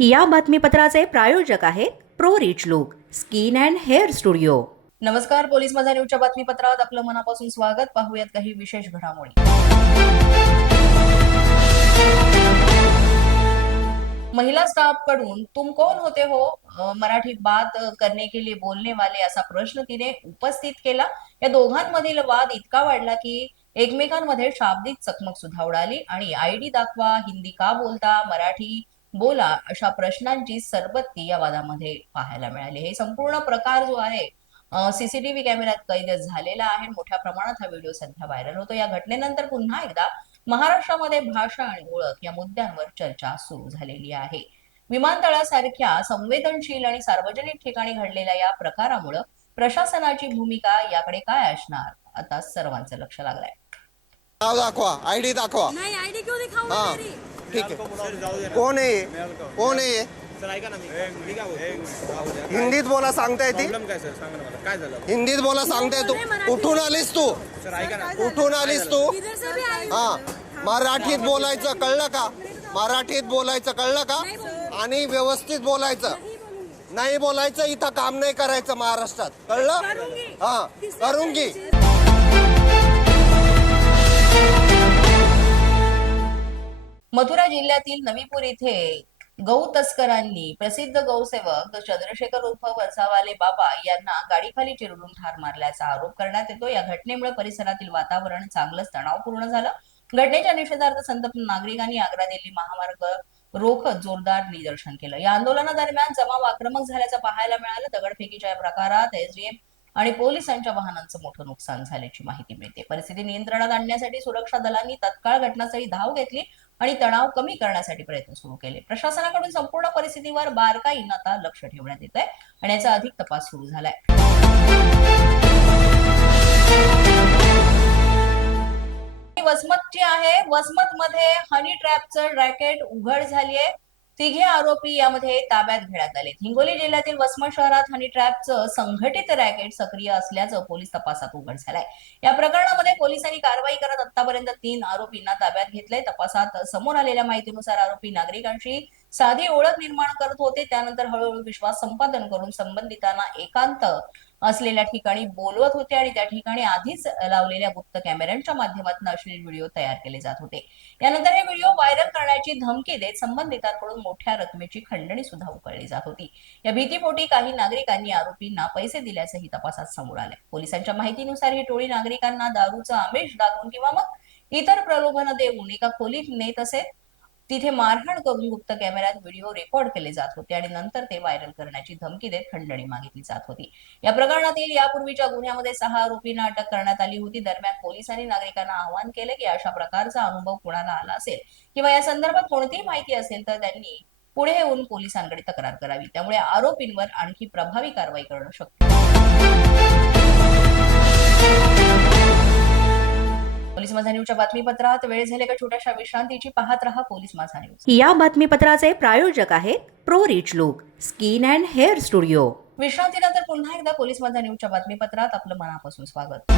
या बातमीपत्राचे प्रायोजक आहेत pro rich look skin and hair studio. नमस्कार, पोलीस माझा न्यूजच्या बातमीपत्रात आपलं मनापासून स्वागत. पाहूयात काही विशेष घडामोडी. महिला स्टाफ कडून तुम कौन होते हो मराठी बात करने के लिए बोलने वाले असा प्रश्न तिने उपस्थित केला. या दोघांमधील वाद इतका वाढला की एकमेकांमध्ये शाब्दिक चकमक सुद्धा उडाली आणि आयडी दाखवा, हिंदी का बोलता, मराठी बोला अशा प्रश्नांची सरबत्ती या वादामध्ये पाहायला मिळाली. हे संपूर्ण प्रकार जो आहे सीसीटीव्ही कॅमेऱ्यात कैद झालेला आहे. मोठ्या प्रमाणात हा व्हिडिओ सध्या व्हायरल होतो. या घटनेनंतर पुन्हा एकदा महाराष्ट्रामध्ये भाषा आणि ओळख या मुद्द्यांवर चर्चा सुरू झालेली आहे. विमानतळासारख्या संवेदनशील आणि सार्वजनिक ठिकाणी घडलेल्या या प्रकारामुळे प्रशासनाची भूमिका याकडे काय असणार, आता सर्वांचं लक्ष लागलंय. नाव दाखवा, आयडी दाखवा. नहीं आईडी क्यों दिखाऊं हाँ मेरी? ठीक है. कोण आहे? कोण आहे? सर ऐका ना, मी काय बोलतो, हिंदीत बोला, सांगता येते? प्रॉब्लेम काय सर, सांगा ना मला काय झालं. हिंदीत बोला, सांगताय तू? कुठून आलीस तू? सर ऐका ना, कुठून आलीस तू? इधर से भी आई हा, मराठीत बोलायचं कळलं का? मराठीत बोलायचं कळलं का? आणि व्यवस्थित बोलायचं. नाही बोलायचं, इथं काम नाही करायचं महाराष्ट्रात, कळलं? हा, करूंगी. मथुरा जिल्ह्यातील नवीपूर इथे गौ तस्करांनी प्रसिद्ध गौसेवक चंद्रशेखर उर्फ वसावाले बाबा यांना गाडीखाली चिरडून ठार मारल्याचा आरोप करण्यात येतो. या घटनेमुळे परिसरातील वातावरण चांगलंच तणावपूर्ण झालं. घटनेच्या निषेधार्थ संतप्त नागरिकांनी आग्रा दिल्ली महामार्ग रोखत जोरदार निदर्शन केलं. या आंदोलनादरम्यान जमाव आक्रमक झाल्याचं पाहायला मिळालं. दगडफेकीच्या या प्रकारात एसडीएफ आणि पोलिसांच्या वाहनांचं मोठं नुकसान झाल्याची माहिती मिळते. परिस्थिती नियंत्रणात आणण्यासाठी सुरक्षा दलांनी तत्काळ घटनास्थळी धाव घेतली आणि तणाव कमी करण्यासाठी प्रयत्न सुरू केले. प्रशासनाकडून संपूर्ण परिस्थितीवर बारकाईनं आता लक्ष ठेवण्यात येत आहे आणि याचा अधिक तपास सुरू झालाय. वसमतची आहे. वसमत मध्ये हनी ट्रॅपचं रॅकेट उघड झाली आहे. तिघे आरोपी यामध्ये ताब्यात घेण्यात आले. हिंगोली जिल्ह्यातील वसमत शहरात हनी ट्रॅपचं संघटित रॅकेट सक्रिय असल्याचं पोलीस तपासात उघड झालंय. या प्रकरणामध्ये पोलिसांनी कारवाई करत आतापर्यंत 3 आरोपींना ताब्यात घेतलंय. तपासात समोर आलेल्या माहितीनुसार आरोपी नागरिकांशी साधी ओळख निर्माण करत होते. त्यानंतर हळूहळू विश्वास संपादन करून संबंधितांना एकांत असलेल्या ठिकाणी बोलवत होते आणि त्या ठिकाणी आधीच लावलेल्या गुप्त कॅमेऱ्यांच्या माध्यमातून अश्लील व्हिडिओ तयार केले जात होते. यानंतर हे व्हिडिओ व्हायरल करण्याची धमकी देत संबंधितांकडून मोठ्या रकमेची खंडणी सुद्धा उकळली जात होती. या भीतीपोटी काही नागरिकांनी आरोपींना पैसे दिल्याचंही तपासात समोर आलंय. पोलिसांच्या माहितीनुसार ही टोळी नागरिकांना दारूचं आमिष दाखवून किंवा मग इतर प्रलोभन देऊन एका खोलीत नेत असे. तिथे मारहाण करून गुप्त कॅमेऱ्यात व्हिडिओ रेकॉर्ड केले जात होते आणि नंतर ते व्हायरल करण्याची धमकी देत खंडणी मागितली जात होती. या प्रकरणातील यापूर्वीच्या गुन्ह्यामध्ये 6 आरोपींना अटक करण्यात आली होती. दरम्यान पोलिसांनी नागरिकांना आवाहन केले की अशा प्रकारचा अनुभव कोणाला आला असेल किंवा या संदर्भात कोणतीही माहिती असेल तर त्यांनी पुढे येऊन पोलिसांकडे तक्रार करावी. त्यामुळे आरोपींवर आणखी प्रभावी कारवाई करणं शक्य पोलीस माझा न्यूजच्या बातमीपत्रात वेळ झाले का छोट्याशा विश्रांतीची. पाहत रहा पोलीस माझा न्यूज. या बातमीपत्राचे प्रायोजक आहेत pro rich look skin and hair studio. विश्रांतीनंतर पुन्हा एकदा पोलीस माझा न्यूजच्या बातमीपत्रात आपलं मनापासून स्वागत.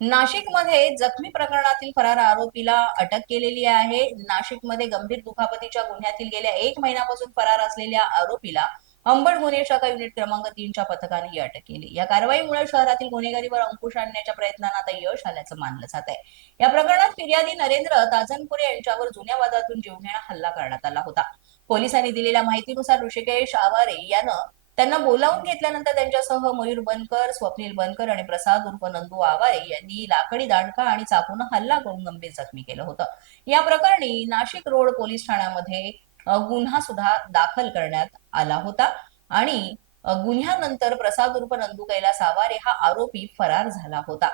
नाशिकमध्ये जखमी प्रकरणातील फरार आरोपीला अटक केलेली आहे. नाशिकमध्ये गंभीर दुखापतीच्या गुन्ह्यातील गेल्या 1 महिन्यापासून फरार असलेल्या आरोपीला अंबड गुन्हे शाखा युनिट क्रमांक 3च्या पथकाने ही अटक केली. या कारवाईमुळे शहरातील गुन्हेगारीवर अंकुश आणण्याच्या प्रयत्नांना आता यश आल्याचं मानलं जात आहे. या प्रकरणात फिर्यादी नरेंद्र ताजनपुरे यांच्यावर जुन्या वादातून जीवघेणा हल्ला करण्यात आला होता. पोलिसांनी दिलेल्या माहितीनुसार ऋषिकेश आवारे यानं त्यांना बोलावून घेतल्यानंतर त्यांच्यासह मयूर बनकर, स्वप्नील बनकर आणि प्रसाद उर्फ नंदू आवारे यांनी लाकडी दांडका आणि चाकून हल्ला करून गंभीर जखमी केलं होतं. या प्रकरणी नाशिक रोड पोलीस ठाण्यामध्ये गुन्हा सुद्धा दाखल करण्यात आला होता आणि गुन्ह्यानंतर प्रसाद उर्फ नंदू कैलास आवारे हा आरोपी फरार झाला होता.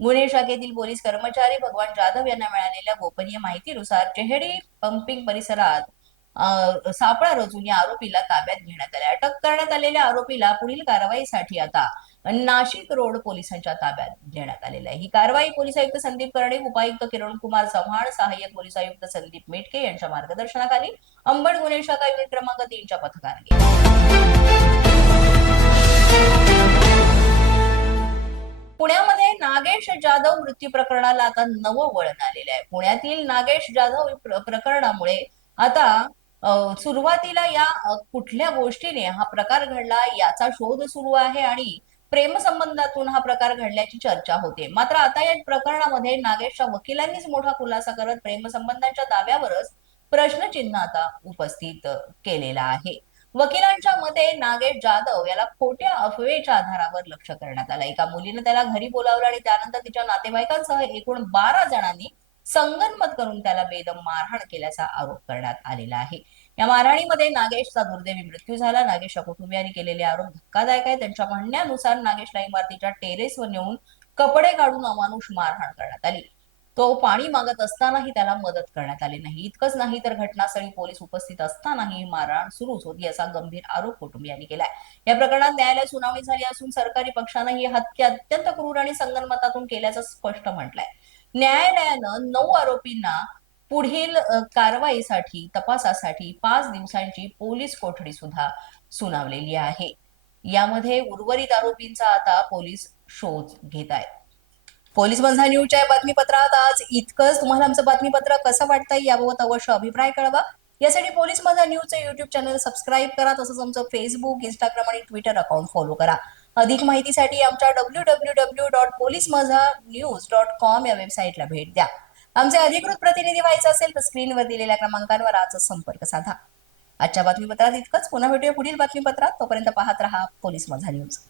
गुन्हे शाखेतील पोलीस कर्मचारी भगवान जाधव यांना मिळालेल्या गोपनीय माहितीनुसार चेहडी पंपिंग परिसरात सापळा रचून या आरोपीला ताब्यात घेण्यात आले. अटक करण्यात आलेल्या आरोपीला पुढील कारवाईसाठी आता नाशिक रोड पोलिसांच्या ताब्यात घेण्यात आलेलं आहे. ही कारवाई पोलीस आयुक्त संदीप कर्णिक, उपायुक्त किरण कुमार चव्हाण, सहाय्यक पोलीस आयुक्त संदीप मेटके यांच्या मार्गदर्शनाखाली अंबड गुन्हे शाखा युनिट क्रमांक 3च्या पथकाने पुण्यामध्ये नागेश नागेश जाधव मृत्यू प्रकरणाला आता नवं वळण आलेलं आहे. पुण्यातील नागेश जाधव प्रकरणामुळे आता सुरुवातीला या कुठल्या गोष्टीने हा प्रकार घडला याचा शोध सुरू आहे आणि प्रेमसंबंधातून हा प्रकार घडल्याची चर्चा होते. मात्र आता या प्रकरणामध्ये नागेशच्या वकिलांनीच मोठा खुलासा करत प्रेमसंबंधांच्या दाव्यावरच प्रश्नचिन्ह आता उपस्थित केलेला आहे. वकिलांच्या मते नागेश जाधव याला खोट्या अफवेच्या आधारावर लक्ष करण्यात आलं. एका मुलीने त्याला घरी बोलावलं आणि त्यानंतर तिच्या नातेवाईकांसह एकूण 12 जणांनी संगनमत करून त्याला बेदम मारहाण केल्याचा आरोप करण्यात आलेला आहे. या मारहाणीमध्ये नागेशचा दुर्दैवी मृत्यू झाला. नागेशच्या कुटुंबियांनी केलेले आरोप धक्कादायक आहे. त्यांच्या म्हणण्यानुसार नागेशला इमारतीच्या टेरेसवर नेऊन कपडे काढून अमानुष मारहाण करण्यात आली. तो पाणी मागत असतानाही त्याला मदत करण्यात आली नाही. इतकंच नाही तर घटनास्थळी पोलीस उपस्थित असतानाही मारहाण सुरूच होती असा गंभीर आरोप कुटुंबियांनी केलाय. या प्रकरणात न्यायालयात सुनावणी झाली असून सरकारी पक्षानं ही हत्या अत्यंत क्रूर आणि संगनमतातून केल्याचं स्पष्ट म्हटलंय. न्यायालयानं 9 आरोपींना पुढील कारवाईसाठी तपासासाठी 5 दिवसांची पोलीस कोठडी सुद्धा सुनावलेली आहे. यामध्ये उर्वरित आरोपींचा आता पोलीस शोध घेत आहेत. पोलीस माझा न्यूजच्या या बातमीपत्रात आज इतकंच. तुम्हाला आमचं बातमीपत्र कसं वाटतंय याबाबत अवश्य अभिप्राय कळवा. यासाठी पोलीस माझा न्यूजचं युट्यूब चॅनल सबस्क्राईब करा. तसंच आमचं फेसबुक, इंस्टाग्राम आणि ट्विटर अकाउंट फॉलो करा. अधिक माहितीसाठी आमच्या www.policemazhanews.com या वेबसाईटला भेट द्या. आमचे अधिकृत प्रतिनिधी व्हायचं असेल तर स्क्रीनवर दिलेल्या क्रमांकांवर आजच संपर्क साधा. आजच्या बातमीपत्रात इतकंच. पुन्हा भेटूया पुढील बातमीपत्रात. तोपर्यंत पाहत रहा पोलीस माझा न्यूज.